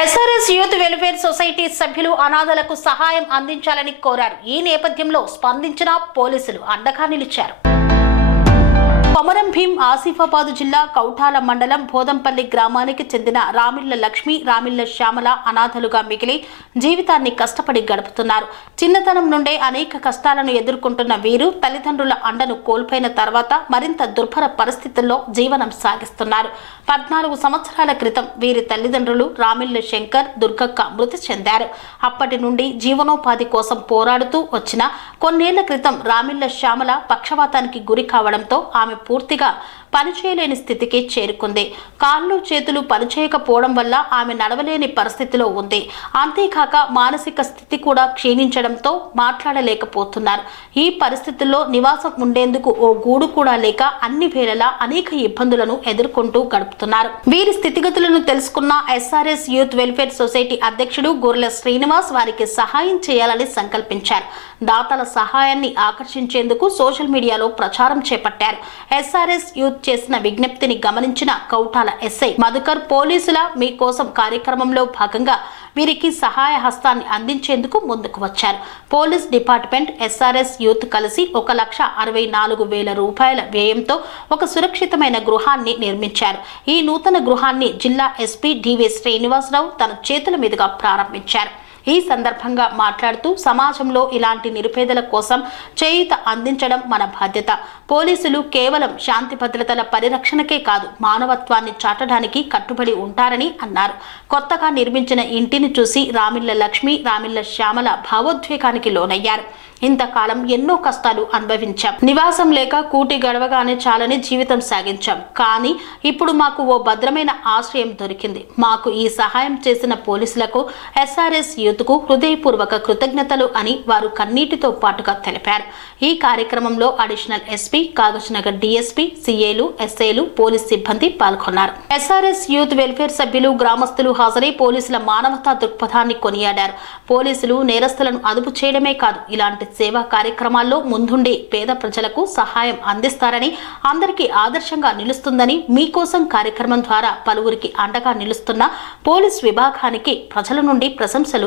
SRS youth welfare society సభ్యులు అనాథలకు సహాయం అందించాలని కోరారు. ఈ నేపథ్యంలో స్పందించిన పోలీసులు అండగా నిలిచారు. కొమరం భీం ఆసిఫాబాద్ జిల్లా కౌఠాల మండలం భోదంపల్లి గ్రామానికి చెందిన రామిళ్ళ లక్ష్మి రామిళ్ళ శ్యామల అనాథలుగా మిగిలి జీవితాన్ని కష్టపడి గడుపుతున్నారు. చిన్నతనం నుండే అనేక కష్టాలను ఎదుర్కొంటున్న వీరు తల్లిదండ్రుల అండను కోల్పోయిన తర్వాత మరింత దుర్భర పరిస్థితుల్లో జీవనం సాగిస్తున్నారు. పద్నాలుగు సంవత్సరాల క్రితం వీరి తల్లిదండ్రులు రామిళ్ళ శంకర్ దుర్గక్క మృతి చెందారు. అప్పటి నుండి జీవనోపాధి కోసం పోరాడుతూ వచ్చిన కొన్నేళ్ళ క్రితం రామిళ్ళ శ్యామల పక్షవాతానికి గురి కావడంతో ఆమె పూర్తిగా పనిచేయలేని స్థితికి చేరుకుంది. కాళ్ళు చేతులు పనిచేయకపోవడం వల్ల ఆమె నడవలేని పరిస్థితిలో ఉంది. అంతేకాక మానసిక స్థితి కూడా క్షీణించడంతో మాట్లాడలేకపోతున్నారు. ఈ పరిస్థితుల్లో నివాసం ఉండేందుకు ఓ గూడు కూడా లేక అన్ని వేళలా అనేక ఇబ్బందులను ఎదుర్కొంటూ గడుపుతున్నారు. వీరి స్థితిగతులను తెలుసుకున్న ఎస్ఆర్ఎస్ యూత్ వెల్ఫేర్ సొసైటీ అధ్యక్షుడు గొర్రెల శ్రీనివాస్ వారికి సహాయం చేయాలని సంకల్పించారు. దాతల సహాయాన్ని ఆకర్షించేందుకు సోషల్ మీడియాలో ప్రచారం చేపట్టారు. ఎస్ఆర్ఎస్ యూత్ చేసిన విజ్ఞప్తిని గమనించిన కౌటాల ఎస్ఐ మధుకర్ పోలీసుల మీకోసం కార్యక్రమంలో భాగంగా వీరికి సహాయ హస్తాన్ని అందించేందుకు ముందుకు వచ్చారు. పోలీస్ డిపార్ట్మెంట్ ఎస్ఆర్ఎస్ యూత్ కలిసి ఒక లక్ష అరవై నాలుగు వేల రూపాయల వ్యయంతో ఒక సురక్షితమైన గృహాన్ని నిర్మించారు. ఈ నూతన గృహాన్ని జిల్లా ఎస్పీ డివి శ్రీనివాసరావు తన చేతుల మీదుగా ప్రారంభించారు. ఈ సందర్భంగా మాట్లాడుతూ సమాజంలో ఇలాంటి నిరుపేదల కోసం చేయూత అందించడం మన బాధ్యత. పోలీసులు కేవలం శాంతి భద్రతల పరిరక్షణకే కాదు మానవత్వాన్ని చాటడానికి కట్టుబడి ఉంటారని అన్నారు. కొత్తగా నిర్మించిన ఇంటిని చూసి రామిళ్ళ లక్ష్మి రామిళ్ళ శ్యామల భావోద్వేగానికి లోనయ్యారు. ఇంతకాలం ఎన్నో కష్టాలు అనుభవించాం. నివాసం లేక కూటి గడవగానే చాలని జీవితం సాగించాం. కానీ ఇప్పుడు మాకు ఓ భద్రమైన ఆశ్రయం దొరికింది. మాకు ఈ సహాయం చేసిన పోలీసులకు ఎస్ఆర్ఎస్ యూత్కు హృదయపూర్వక కృతజ్ఞతలు అని వారు కన్నీటితో పాటుగా తెలిపారు. ఈ కార్యక్రమంలో అడిషనల్ ఎస్పీ కాగజ్నగర్ డిఎస్పీ సిఏలు ఎస్ఏలు పోలీస్ సిబ్బంది పాల్గొన్నారు. ఎస్ఆర్ఎస్ యూత్ వెల్ఫేర్ సభ్యులు గ్రామస్తులు హాజరై పోలీసుల మానవతా దృక్పథాన్ని కొనియాడారు. పోలీసులు నేరస్తులను అదుపు చేయడమే కాదు ఇలాంటి సేవా కార్యక్రమాల్లో ముందుండి పేద ప్రజలకు సహాయం అందిస్తారని అందరికీ ఆదర్శంగా నిలుస్తుందని మీకోసం కార్యక్రమం ద్వారా పలువురికి అండగా నిలుస్తున్న పోలీస్ విభాగానికి ప్రజల నుండి ప్రశంసలు